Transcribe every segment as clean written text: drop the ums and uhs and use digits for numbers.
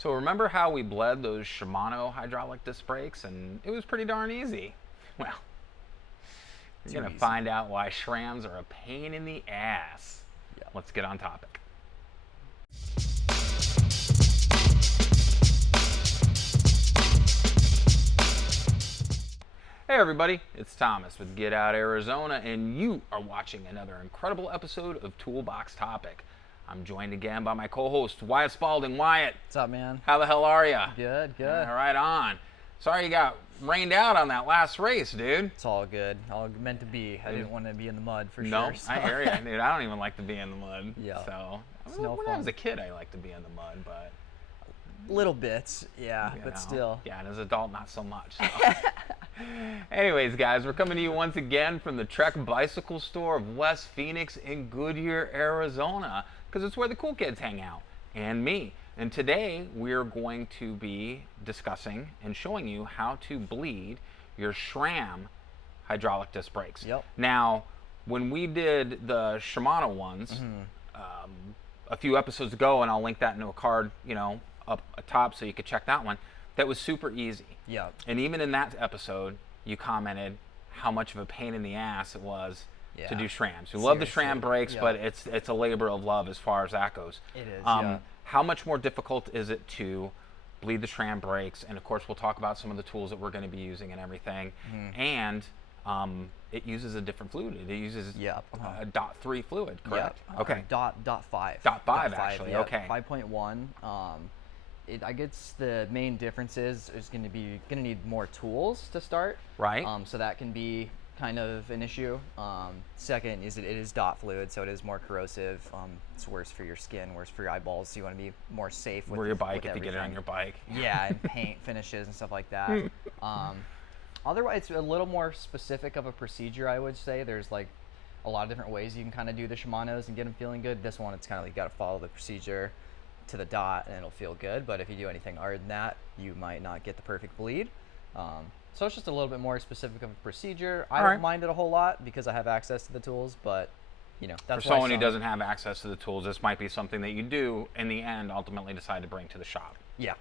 So remember how we bled those Shimano hydraulic disc brakes and it was pretty darn easy? Well, you're going to find out why SRAMs are a pain in the ass. Yeah. Let's get on topic. Hey everybody, it's Thomas with Get Out Arizona, and you are watching another incredible episode of Toolbox Topic. I'm joined again by my co-host, Wyatt Spalding. Wyatt. What's up, man? How the hell are you? Good. All right, on. Sorry you got rained out on that last race, dude. It's all good. All meant to be. I didn't want to be in the mud for no, sure. So. I hear you, dude. I don't even like to be in the mud. Yeah. So, no when fun. I was a kid, I liked to be in the mud, but... Little bits, yeah, you but know, still. Yeah, and as an adult, not so much. So. Anyways, guys, we're coming to you once again from the Trek Bicycle Store of West Phoenix in Goodyear, Arizona, because it's where the cool kids hang out, and me. And today, we're going to be discussing and showing you how to bleed your SRAM hydraulic disc brakes. Yep. Now, when we did the Shimano ones, a few episodes ago, and I'll link that into a card, you know, up top so you could check that one, that was super easy. Yeah. And even in that episode, you commented how much of a pain in the ass it was to do SRAMs. We love the SRAM brakes, but it's a labor of love as far as that goes. It is, yeah. How much more difficult is it to bleed the SRAM brakes? And of course, we'll talk about some of the tools that we're going to be using and everything. And it uses a different fluid. It uses a .3 fluid, correct? Yep. Okay. .5. .5 actually. Yeah. Okay. 5.1. I guess the main difference is going to need more tools to start. Right. So that can be kind of an issue. Second is it is dot fluid, so it is more corrosive. It's worse for your skin, worse for your eyeballs. So you want to be more safe with your bike if everything. you get it on your bike. Yeah, and paint finishes and stuff like that. Otherwise, it's a little more specific of a procedure, I would say. There's like a lot of different ways you can kind of do the Shimanos and get them feeling good. This one, it's kind of like you got to follow the procedure to the dot and it'll feel good, but if you do anything other than that, you might not get the perfect bleed. So it's just a little bit more specific of a procedure. I don't mind it a whole lot because I have access to the tools, but you know, that's for someone who doesn't have access to the tools, this might be something that you do in the end ultimately decide to bring to the shop. Yeah.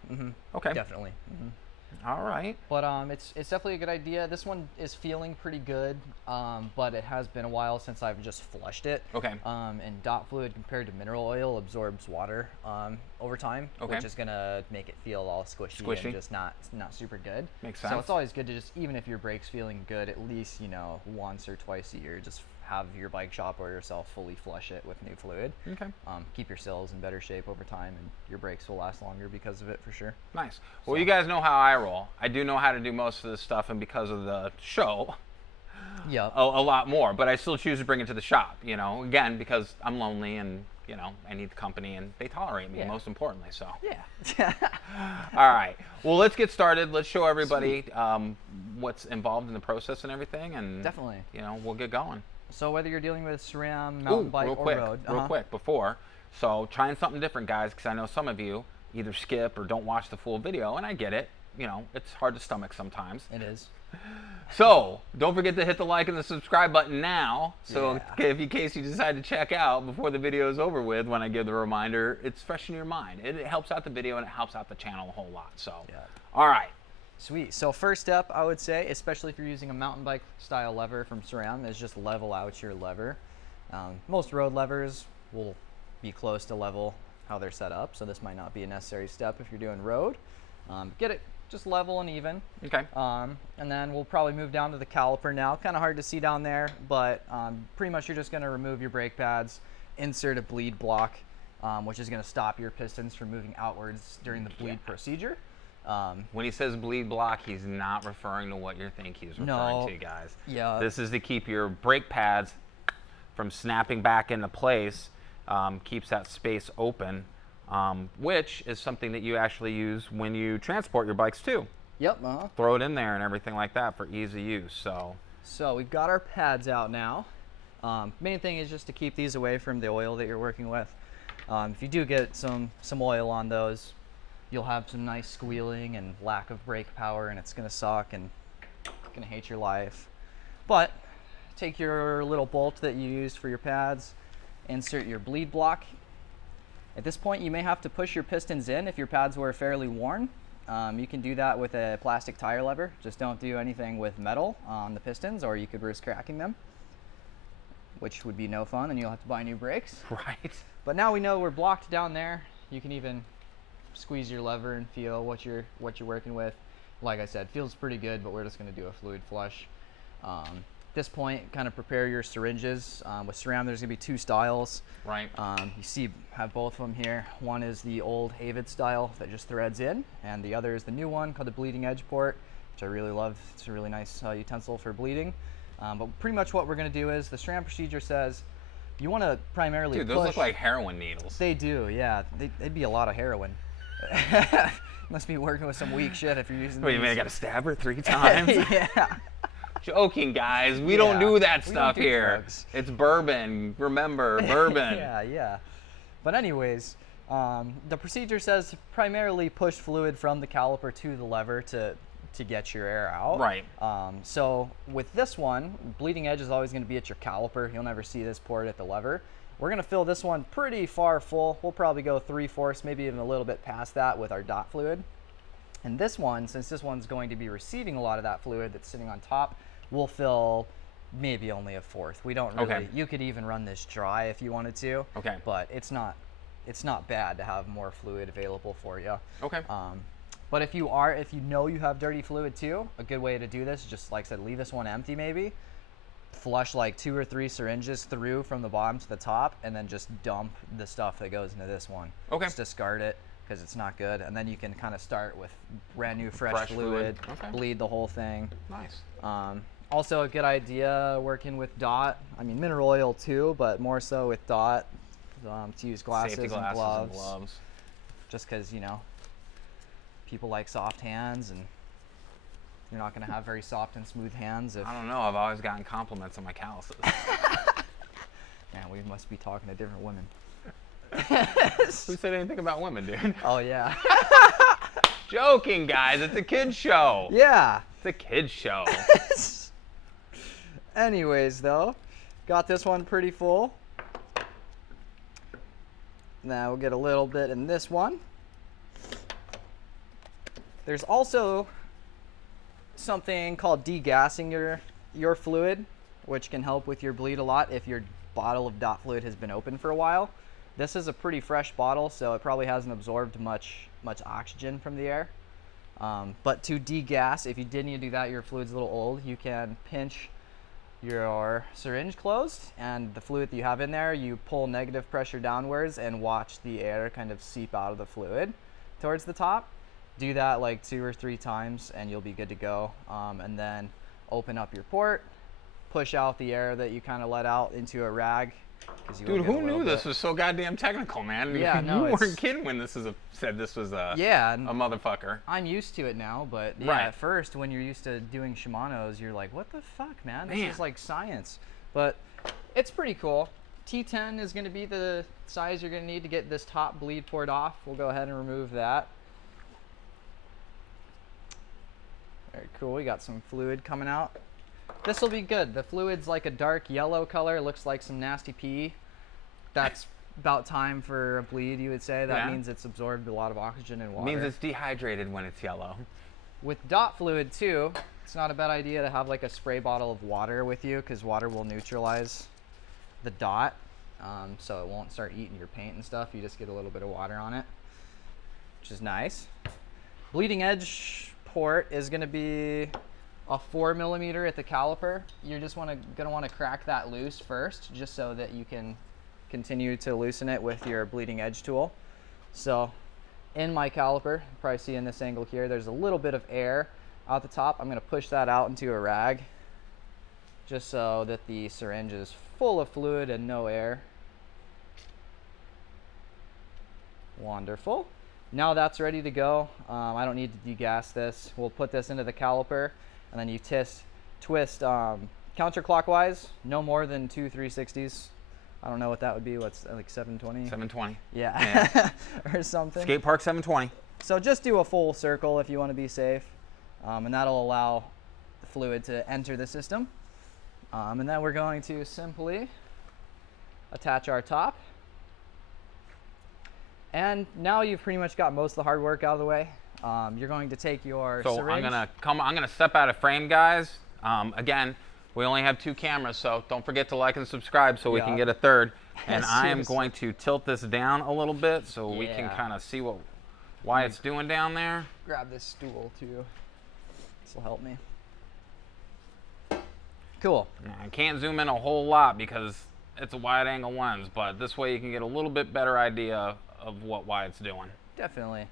Okay. Definitely. All right. But it's definitely a good idea. This one is feeling pretty good, but it has been a while since I've just flushed it. Okay. And dot fluid compared to mineral oil absorbs water over time, which is gonna make it feel all squishy and just not super good. Makes sense. So it's always good to just, even if your brake's feeling good, at least, you know, once or twice a year, just have your bike shop or yourself fully flush it with new fluid. Okay. Keep your sills in better shape over time, and your brakes will last longer because of it, for sure. Nice. Well, you guys know how I roll. I do know how to do most of this stuff, and because of the show, a lot more. But I still choose to bring it to the shop, you know, again, because I'm lonely and, you know, I need the company, and they tolerate me, most importantly, so. Yeah. All right. Well, let's get started. Let's show everybody what's involved in the process and everything, and, definitely, you know, we'll get going. So whether you're dealing with SRAM, mountain bike, or road. Real quick, before. So trying something different, guys, because I know some of you either skip or don't watch the full video, and I get it. You know, it's hard to stomach sometimes. It is. So don't forget to hit the like and the subscribe button now. So in case you decide to check out before the video is over with, when I give the reminder, it's fresh in your mind. It helps out the video and it helps out the channel a whole lot. So, all right. Sweet. So first step, I would say, especially if you're using a mountain bike style lever from SRAM, is just level out your lever. Most road levers will be close to level how they're set up, so this might not be a necessary step if you're doing road. Get it just level and even. Okay. And then we'll probably move down to the caliper now. Kind of hard to see down there, but pretty much you're just going to remove your brake pads, insert a bleed block, which is going to stop your pistons from moving outwards during the bleed procedure. When he says bleed block, he's not referring to what you think he's referring to, guys. Yeah. This is to keep your brake pads from snapping back into place, keeps that space open, which is something that you actually use when you transport your bikes too. Yep. Throw it in there and everything like that for ease of use. So we've got our pads out now. Main thing is just to keep these away from the oil that you're working with. If you do get some oil on those, you'll have some nice squealing and lack of brake power, and it's gonna suck and you're gonna hate your life. But take your little bolt that you used for your pads, insert your bleed block, At this point, you may have to push your pistons in if your pads were fairly worn. You can do that with a plastic tire lever. Just don't do anything with metal on the pistons, or you could risk cracking them, which would be no fun, and you'll have to buy new brakes. Right. But now we know we're blocked down there. You can even squeeze your lever and feel what you're working with. Like I said, feels pretty good, but we're just going to do a fluid flush. At this point, kind of prepare your syringes. With SRAM, there's going to be 2 styles. Right. You have both of them here. One is the old Avid style that just threads in, and the other is the new one called the bleeding edge port, which I really love. It's a really nice utensil for bleeding. But pretty much what we're going to do is the SRAM procedure says you want to primarily Dude, push. those look like heroin needles. They do, yeah. They'd be a lot of heroin. Must be working with some weak shit if you're using Wait, you mean I got to stab her 3 times? Yeah. Joking, guys. We don't do that We stuff don't do here. drugs. It's bourbon. Remember, bourbon. Yeah. But anyways, the procedure says primarily push fluid from the caliper to the lever to get your air out. Right. So with this one, bleeding edge is always going to be at your caliper. You'll never see this port at the lever. We're going to fill this one pretty far full. We'll probably go 3/4, maybe even a little bit past that with our dot fluid. And this one, since this one's going to be receiving a lot of that fluid that's sitting on top, we'll fill maybe only 1/4. We don't really, Okay. You could even run this dry if you wanted to. Okay. But it's not bad to have more fluid available for you. Okay. But if you know you have dirty fluid too, a good way to do this, just like I said, leave this one empty maybe, flush like 2 or 3 syringes through from the bottom to the top, and then just dump the stuff that goes into this one. Okay. Just discard it because it's not good, and then you can kind of start with brand new fresh fluid, Okay. bleed the whole thing. Nice. Also a good idea working with dot, I mean mineral oil too, but more so with dot, to use glasses, Safety and glasses gloves. and gloves. Just because, people like soft hands, and you're not going to have very soft and smooth hands. I don't know. I've always gotten compliments on my calluses. Man, we must be talking to different women. Who said anything about women, dude? Oh, yeah. Joking, guys. It's a kid's show. Yeah. It's a kid's show. Anyways, though, got this one pretty full. Now we'll get a little bit in this one. There's also something called degassing your fluid, which can help with your bleed a lot if your bottle of dot fluid has been open for a while. This is a pretty fresh bottle, so it probably hasn't absorbed much oxygen from the air. But to degas, if you did need to do that, your fluid's a little old, you can pinch your syringe closed, and the fluid that you have in there, you pull negative pressure downwards and watch the air kind of seep out of the fluid towards the top. Do that like 2 or 3 times and you'll be good to go. And then open up your port, push out the air that you kind of let out into a rag. Dude, who knew this was so goddamn technical, man? Yeah, no, you weren't kidding when said this was a motherfucker. I'm used to it now, but yeah, Right. at first when you're used to doing Shimano's, you're like, what the fuck, man? This is like science. But it's pretty cool. T10 is going to be the size you're going to need to get this top bleed poured off. We'll go ahead and remove that. Very cool. We got some fluid coming out. This will be good. The fluid's like a dark yellow color. Looks like some nasty pee. That's about time for a bleed, you would say. That means it's absorbed a lot of oxygen and water. Means it's dehydrated when it's yellow. With dot fluid too, it's not a bad idea to have like a spray bottle of water with you, because water will neutralize the dot, so it won't start eating your paint and stuff. You just get a little bit of water on it, which is nice. Bleeding edge port is going to be a 4mm at the caliper. You're just going to want to crack that loose first, just so that you can continue to loosen it with your bleeding edge tool. So in my caliper, you probably see in this angle here, there's a little bit of air out the top. I'm going to push that out into a rag, just so that the syringe is full of fluid and no air. Wonderful. Now that's ready to go. I don't need to degas this. We'll put this into the caliper, and then you twist counterclockwise, no more than 2 3/60s. I don't know what that would be. What's like 720? 720. Yeah, or something. Skate park 720. So just do a full circle if you want to be safe, and that'll allow the fluid to enter the system. And then we're going to simply attach our top. And now you've pretty much got most of the hard work out of the way. You're going to take your syringe. I'm gonna step out of frame, guys. Again, we only have 2 cameras, so don't forget to like and subscribe so we can get a third. And I am going to tilt this down a little bit so we can kind of see why it's doing down there. Grab this stool too. This will help me. Cool. I can't zoom in a whole lot because it's a wide angle lens, but this way you can get a little bit better idea of why it's doing. Definitely.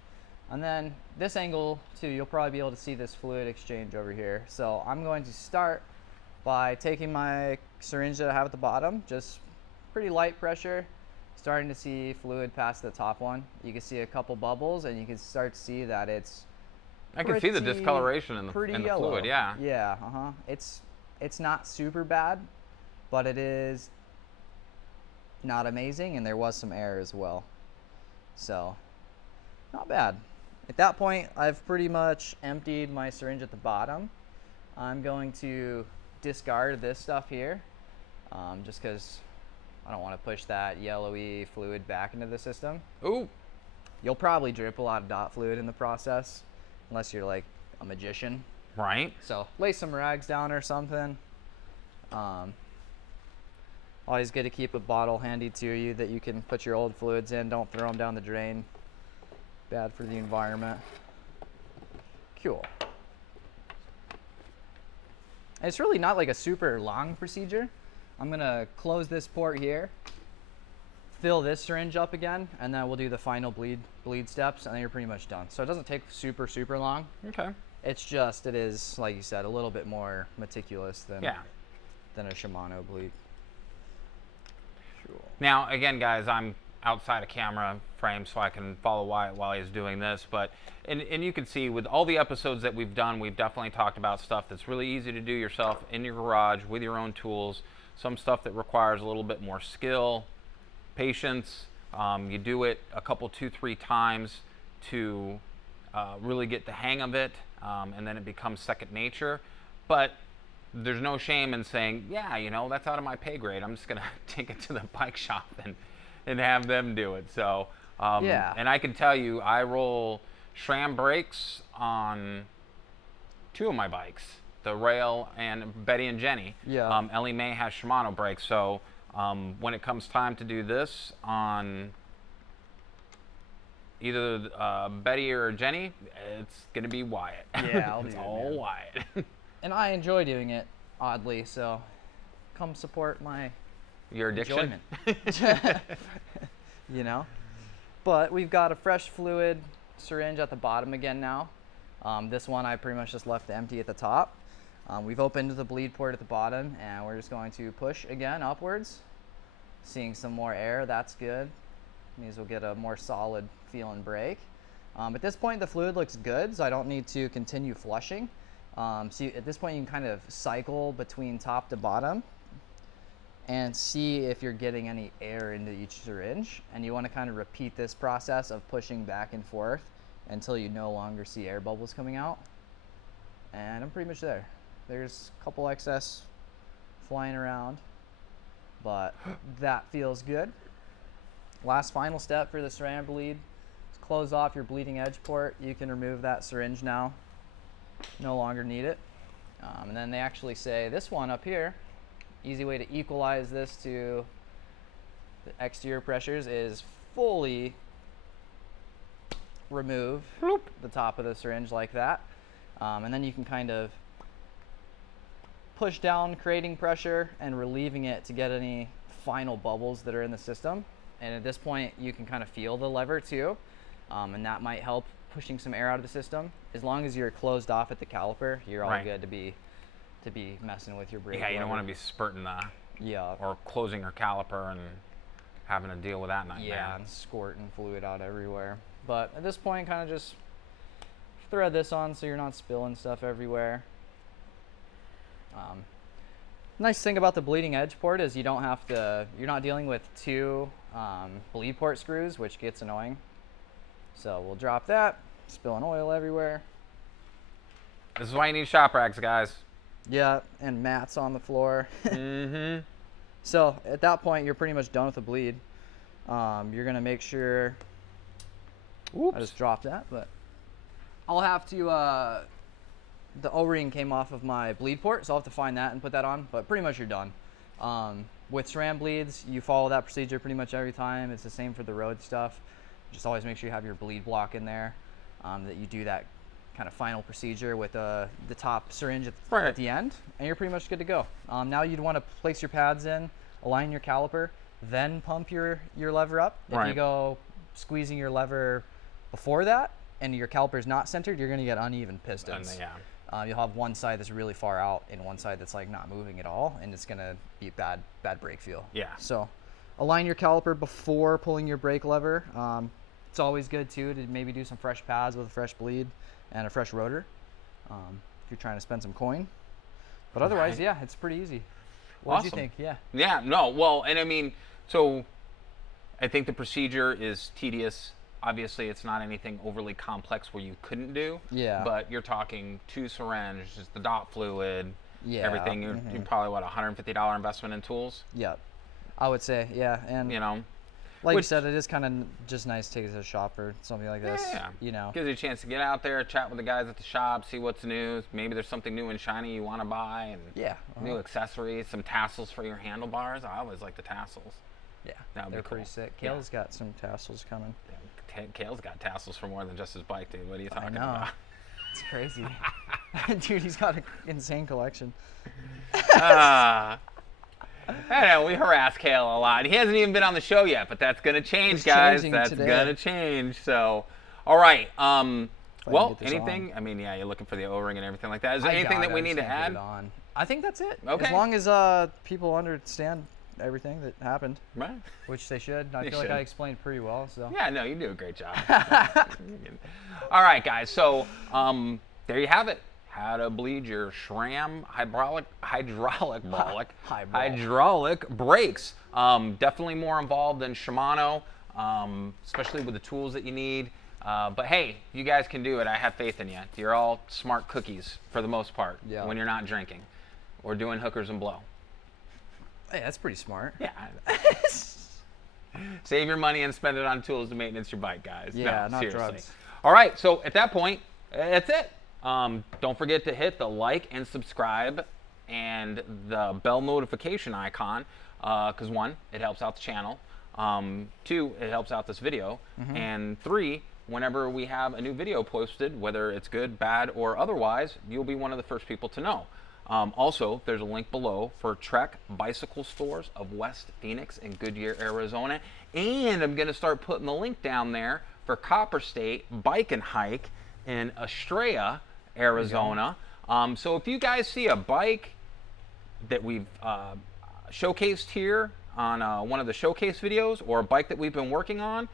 And then this angle too, you'll probably be able to see this fluid exchange over here. So I'm going to start by taking my syringe that I have at the bottom, just pretty light pressure, starting to see fluid past the top one. You can see a couple bubbles and you can start to see that it's I can see the discoloration in the fluid, yeah. Yeah, It's not super bad, but it is not amazing, and there was some air as well. So, not bad. At that point, I've pretty much emptied my syringe at the bottom. I'm going to discard this stuff here, just because I don't want to push that yellowy fluid back into the system. Ooh. You'll probably drip a lot of dot fluid in the process, unless you're like a magician. Right. So lay some rags down or something. Always good to keep a bottle handy to you that you can put your old fluids in. Don't throw them down the drain. Bad for the environment. Cool. And it's really not like a super long procedure. I'm gonna close this port here, fill this syringe up again, and then we'll do the final bleed steps, and then you're pretty much done. So it doesn't take super long. Okay. It's just, it is, like you said, a little bit more meticulous than a Shimano bleed. Cool. Now, again, guys, I'm outside of camera frame so I can follow Wyatt while he's doing this, but, and you can see with all the episodes that we've done, we've definitely talked about stuff that's really easy to do yourself in your garage with your own tools, some stuff that requires a little bit more skill, patience. You do it a couple, 2-3 times to really get the hang of it. And then it becomes second nature. But there's no shame in saying, yeah, you know, that's out of my pay grade. I'm just going to take it to the bike shop and have them do it. So, and I can tell you, I roll SRAM brakes on 2 of my bikes, the Rail and Betty and Jenny. Yeah. Ellie Mae has Shimano brakes. So when it comes time to do this on either Betty or Jenny, it's gonna be Wyatt. Yeah, I'll do it's it, all man. Wyatt. And I enjoy doing it, oddly, so come support my Your addiction. enjoyment. You know? But we've got a fresh fluid syringe at the bottom again now. This one I pretty much just left empty at the top. We've opened the bleed port at the bottom, and we're just going to push again upwards. Seeing some more air, that's good. Means we'll get a more solid feeling brake. At this point, the fluid looks good, so I don't need to continue flushing. So at this point, you can kind of cycle between top to bottom and see if you're getting any air into each syringe. And you want to kind of repeat this process of pushing back and forth until you no longer see air bubbles coming out. And I'm pretty much there. There's a couple excess flying around, but that feels good. Last final step for the SRAM bleed is close off your bleeding edge port. You can remove that syringe now. No longer need it. And then they actually say this one up here, easy way to equalize this to the exterior pressures is fully remove the top of the syringe like that. And then you can kind of push down, creating pressure and relieving it to get any final bubbles that are in the system. And at this point, you can kind of feel the lever too, and that might help pushing some air out of the system. As long as you're closed off at the caliper, you're all good to be messing with your brake. Yeah, you don't want to be spurting or closing your caliper and having to deal with that nightmare. Yeah, and squirting fluid out everywhere. But at this point, kind of just thread this on so you're not spilling stuff everywhere. Nice thing about the bleeding edge port is you're not dealing with 2 bleed port screws, which gets annoying. So we'll drop that, spilling oil everywhere. This is why you need shop rags, guys. Yeah, and mats on the floor. Mm-hmm. So at that point, you're pretty much done with the bleed. You're gonna make sure Oops. I just dropped that, but I'll have to, the O-ring came off of my bleed port, so I'll have to find that and put that on, but pretty much you're done. With SRAM bleeds, you follow that procedure pretty much every time. It's the same for the road stuff. Just always make sure you have your bleed block in there, that you do that kind of final procedure with the top syringe at the end, and you're pretty much good to go. Now you'd want to place your pads in, align your caliper, then pump your lever up. If you go squeezing your lever before that and your caliper is not centered, you're going to get uneven pistons. You'll have one side that's really far out and one side that's like not moving at all, and it's going to be bad brake feel. So align your caliper before pulling your brake lever. It's always good too to maybe do some fresh pads with a fresh bleed and a fresh rotor, if you're trying to spend some coin. But otherwise, yeah, it's pretty easy. What do you think? Yeah, no, well, and I mean, so I think the procedure is tedious. Obviously, it's not anything overly complex where you couldn't do. But you're talking 2 syringes, the dot fluid, everything. You're probably, what, $150 investment in tools? I would say, and you know, like you said, it is kind of just nice to take it to the shop or something like this. You know, gives you a chance to get out there, chat with the guys at the shop, see what's new. Maybe there's something new and shiny you want to buy, and new accessories, some tassels for your handlebars. I always like the tassels. That would be cool. Pretty sick. Kale's got some tassels coming. Kale's got tassels for more than just his bike, dude. What are you talking about? It's crazy. Dude, he's got an insane collection. I know, we harass Kale a lot. He hasn't even been on the show yet, but that's going to change, guys. That's going to change. So, all right. Well, anything? I mean, yeah, you're looking for the O-ring and everything like that. Is there anything that we need to add? I think that's it. Okay. As long as people understand everything that happened, right? Which they should. I feel like I explained pretty well. So yeah, no, you do a great job. All right, guys. So there you have it. How to bleed your SRAM hydraulic brakes. Definitely more involved than Shimano, especially with the tools that you need. But hey, you guys can do it. I have faith in you. You're all smart cookies for the most part when you're not drinking or doing hookers and blow. Hey, that's pretty smart. Yeah. Save your money and spend it on tools to maintenance your bike, guys. Yeah, no, not seriously. drugs. All right, so at that point, that's it. Don't forget to hit the like and subscribe and the bell notification icon, because 1, it helps out the channel. 2, it helps out this video. And 3, whenever we have a new video posted, whether it's good, bad, or otherwise, you'll be one of the first people to know. Also, there's a link below for Trek Bicycle Stores of West Phoenix and Goodyear, Arizona. And I'm going to start putting the link down there for Copper State Bike and Hike in Estrella, Arizona. So if you guys see a bike that we've showcased here on one of the showcase videos, or a bike that we've been working on,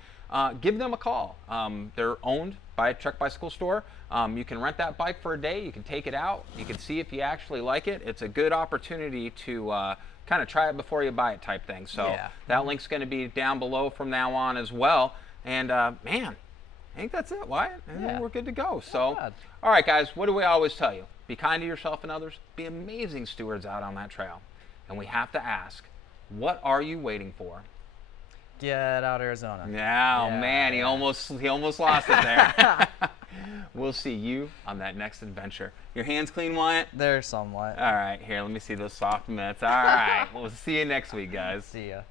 give them a call. They're owned by a Trek Bicycle Store. You can rent that bike for a day. You can take it out. You can see if you actually like it. It's a good opportunity to kind of try it before you buy it type thing. So that link's going to be down below from now on as well. And man, I think that's it, Wyatt. I think we're good to go. So, all right, guys, what do we always tell you? Be kind to yourself and others. Be amazing stewards out on that trail. And we have to ask, what are you waiting for? Get out, Arizona. Yeah, man, he almost lost it there. We'll see you on that next adventure. Your hands clean, Wyatt? They're somewhat. All right, here, let me see those soft mitts. All right, we'll see you next week, guys. See ya.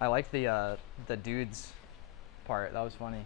I like the dudes part. That was funny.